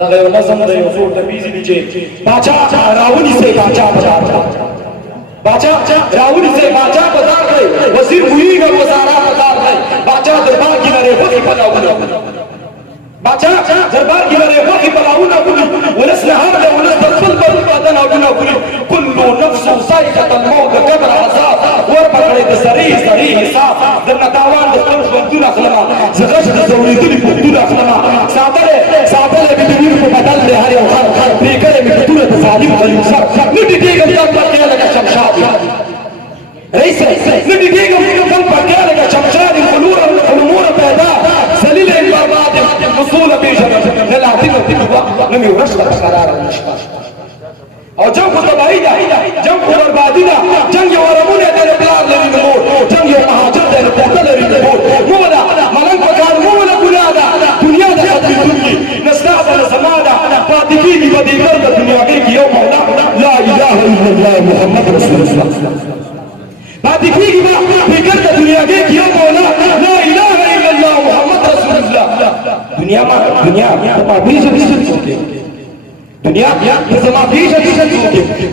دغه یو نظم د یو څو ټپیزې دي چې باچا راونیسئ باچا بازار باچا راونیسئ باچا بازار دی وزیر پوهېږه وزارت بازار دی باچا دربار کې لرې غوښې پلاونه باچا دربار کې لرې غوښې پلاونه کړي ولس نهار دی ولس د خپل بدن اودونه کړي کل نفس ذائقة الموت قبر عذاب ورپکړئ د سړي سړي حساب درنه تاوان د خپل ژوندونه اخلمه زه غږ د ځورېدلي پښتونه اخلمه ساتلی مې د وینو په بدل دی هر یو خر پرې کړی مې پښتونه د ظالم غریب سر نه ټیټېږم تل پټیا لکه شمشاد رئیس نه ټیټېږم تل پټیا لکه شمشاد یم خو نوره پیدا ذلیل یم برباد یم اصوله پېژنم نه لاتینه نه مې ورشته په قراره نشته او جنگ خو تباهي ده جنگ خو بربادي ده جنگ یو ارمونه دی د پلار لري د مور جنگ یو مهاجر دی د پوته لري د مور مو وله ملنګ په کار مو وله ګناه ده دنیا د ختمېدونکي نه ستا ده نه زما ده پاتې کېږي به دیګر د دنیاګۍ کې یو مولا لا اله الا الله محمد رسول الله پاتې کېږي به دیګر د دنیاګۍ کې یو مولا لا اله الا الله محمد رسول الله دنیا ما دنیا د زما پیژه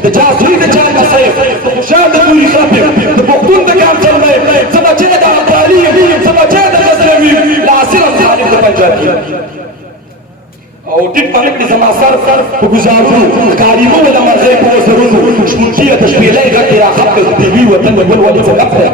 د چا زوی د چا نصیب د خوشحال د نوري خطیب د پښتون د کام چلمی زه بچی د ابدالي یم زه بچی د غزنوي له اصیل ظالم د پنجابي او ټیټ ملک د زما سر په ګزارونو ښکاري مه وله مرغۍ په وزرونو شپونکیه د شپېلۍ غږ دې راخط دی د دوی وطن د ګل ولې څه دی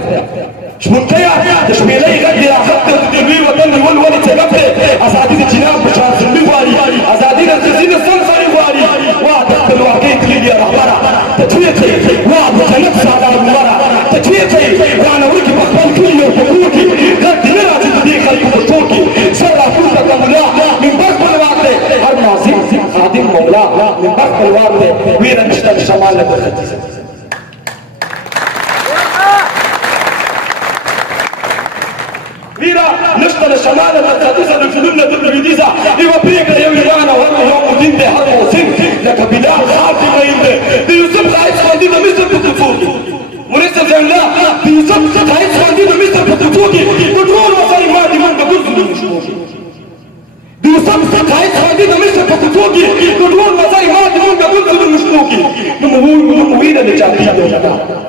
شپونکیه د شپېلۍ غږ دې راخط دی د دوی وطن د ګل ولې څه دی ازادي د جناب په شان زلمي غواړي ازادي د ځینې سم سړي غواړي وعده خپلواکۍ تللي رهبره ته چېرته وعده جنت ساده عمره ته چېرته رانه ورکې په خپل کلي او په کور کې غږ دې نه راځي د دې خلکو په شور کې سر راپورته کړه ملا منبر خپلواک دی هر ناظم خادم مولا منبر خپلواک دی ویره نشته د شمال نه تر ختیځه ویره نشته د شمال نه تر ختیځه د جنوب نه تر لویدیځه یوه پرېکړه یو ایران او هر یو مدین دی هر محسن لکه بلال خار کې مین دی د یوسف ښایست خوندي د مصر په کوڅو کې مرسل جانله د یوسف ښایست خوندي د مصر په کوڅو کې د ټول وسایل ماتې مونږ د ګرځو د مشکو کې د یوسف ښایست خوندي د مصر په کوڅو کې د ټول وسایل ماتې مونږ د ګرځو د مشکو کې نو مو ویره د چاپي ده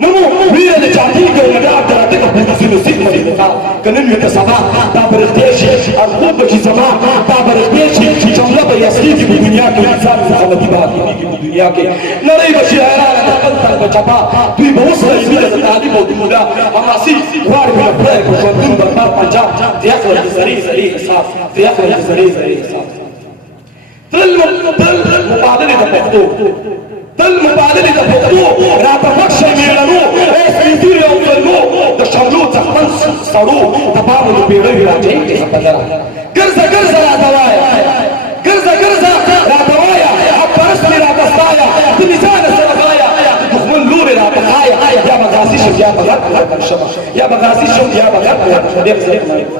نو ویره د چاپي ګولګا درته په ځینو سیمه کې که نن وي که سبا دا به رښتیا شي ارغوب به شي زما دا به رښتیا شي چې جمله به یسلیږي په دنیا کې انسان مخامخي به حقیقېږي په دنیا کې نړۍ به شي حیرانه د خپل تن به چپا دوی به وسره مینه د تعلیم او د ملا حماسي غواړي به له خدای په ژوندون برباد پنجاب د اخره د زرې زرې حساب د اخره د زرې زرې حساب تل مبادلې د پښتو تل مبادلې د پښتو راته پټ شئ مېړنو ای سپین ږیرو او ځلمو د شملو څښتن سړو د بامو د بېړیو راجعېږي خپلره ګرځه ګرځه راته وایه ګرځه ګرځه راته وایه حق پرست مې راته ستایه د میزانه سره غایه د دښمن لورې راته خایه یا به غازي شم یا به غرق شم یا به غازي شم یا به غرق شم